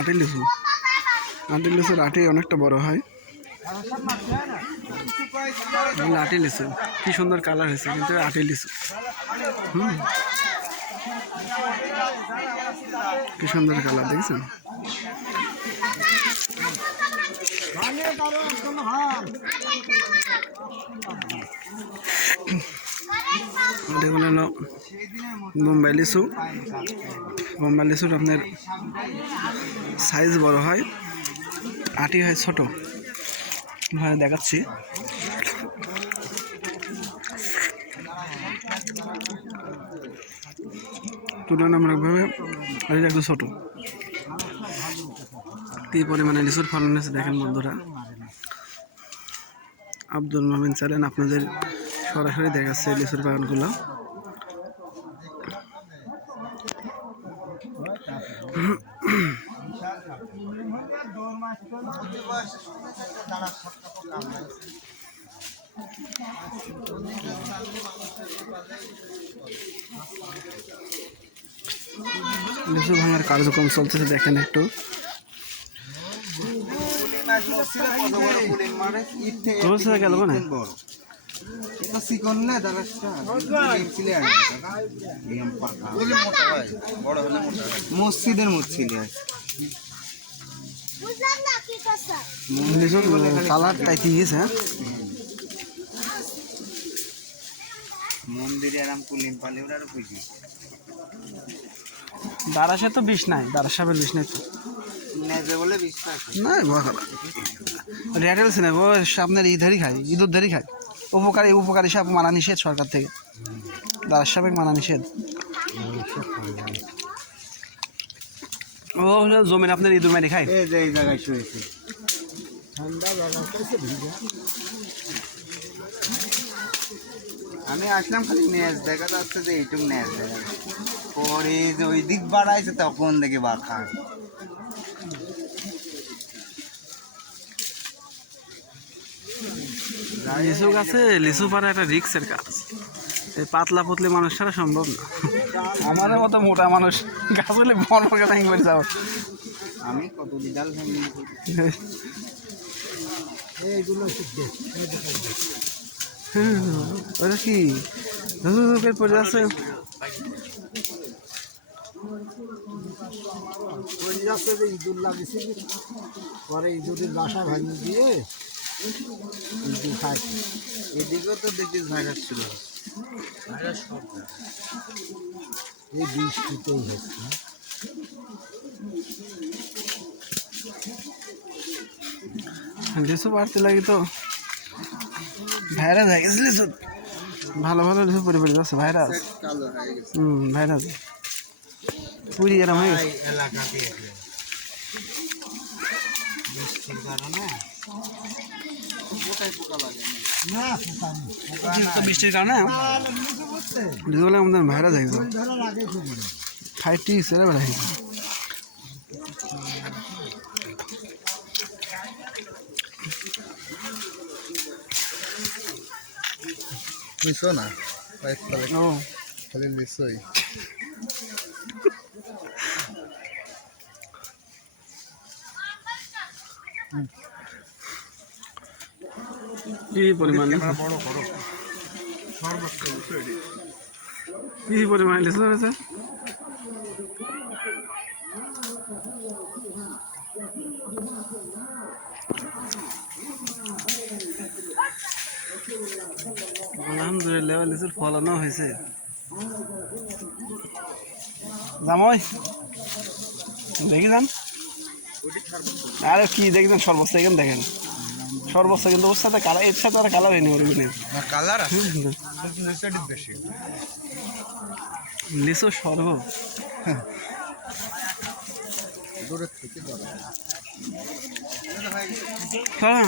আটি লিচু, আটি লিচুর আটি অনেকটা বড় হয়। আটি লিচু কি সুন্দর কালার হয়েছে, কিন্তু আটি লিচু কি সুন্দর কালার দেখছেন। এগুলো হলো বোম্বাই লিচু। বোম্বাই লিচুর আপনার সাইজ বড় হয়, আটি হয় ছোট। হ্যাঁ দেখাচ্ছি। তুলনামূলকভাবে আটিটা একটু ছোট। কি পরিমাণে লিচুর ফলন হয়েছে দেখেন বন্ধুরা। আব্দুল মোমিন চ্যানেল আপনাদের সরাসরি দেখাচ্ছে লিচুর বাগানগুলো। লিচু ভাঙার কার্যক্রম চলতেছে দেখেন একটু। গেল না মসজিদের মুচ্ছিলে কালারটা কি গেছে মন্দিরে আরাম কুলিম পালে ওরা বুঝি দারাসে তো বিষ নাই, দারাসাবের বিষ নাই তো নেবে বলে বিশ্বাস নাই। রেটেল না ও আপনার ধরি খায়, ইঁদুর ধরি খায়। উপকারী সাপ মানা নিষেধ সরকার থেকে, দারাস সাপের মানা নিষেধ। ও জমিন আপনার ইঁদুর মারি খায়। এই জায়গায় শুয়েছে আমি আসলাম খালি ন্যাচ দেখা যাচ্ছে যে এইটুক ন্যাচ দেখা পরে যে ওই দিক বাড়াইছে তখন দেখে বা খায়। লিচু গাছে লিচু পাড়া একটা রিক্সের কাজ। এই পাতলা পুতলি মানুষ ছাড়া সম্ভব না। আমাদের মতো মোটা মানুষ গাছগুলি বন করে যাও। আমি কত বিড়াল ওটা কি পড়ে আছে ইঁদুর লাগিয়েছে পরে ইঁদুরের বাসা ভাঙিয়ে দিয়ে ইঁদুর খাচ্ছে। এদিকেও তো দেখি ভাইরাস ছিল, এই বৃষ্টিতেই হচ্ছে। লিচু পাড়তে লাগে তো ভাইরাস হয়ে গেছে লিচু। ভালো ভালো লিচু পরে পড়ে যাচ্ছে ভাইরাস। ভাইরাস পুরি এরম হয়ে গেছে এলাকাতে বৃষ্টির কারণে বৃষ্টির কারণে লিচুগুলো আমাদের ভাইরাস হয়ে গেছে। খাইটি সেরে বেড়া হয়ে গেছে। লিচু না খালি লিচুই। কি পরিমাণ কি পরিমাণ লিচু হয়েছে। আলহামদুলিল্লাহ লিচুর ফলনও হয়েছে। জামাই দেখি যান আরে কি দেখছেন সর্বোচ্চ এখানে দেখেন সর্বোচ্চ, কিন্তু ওর সাথে কালার এর সাথে আর কালার হয়নি কালার লিচু সর্ব দূরের থেকে হ্যাঁ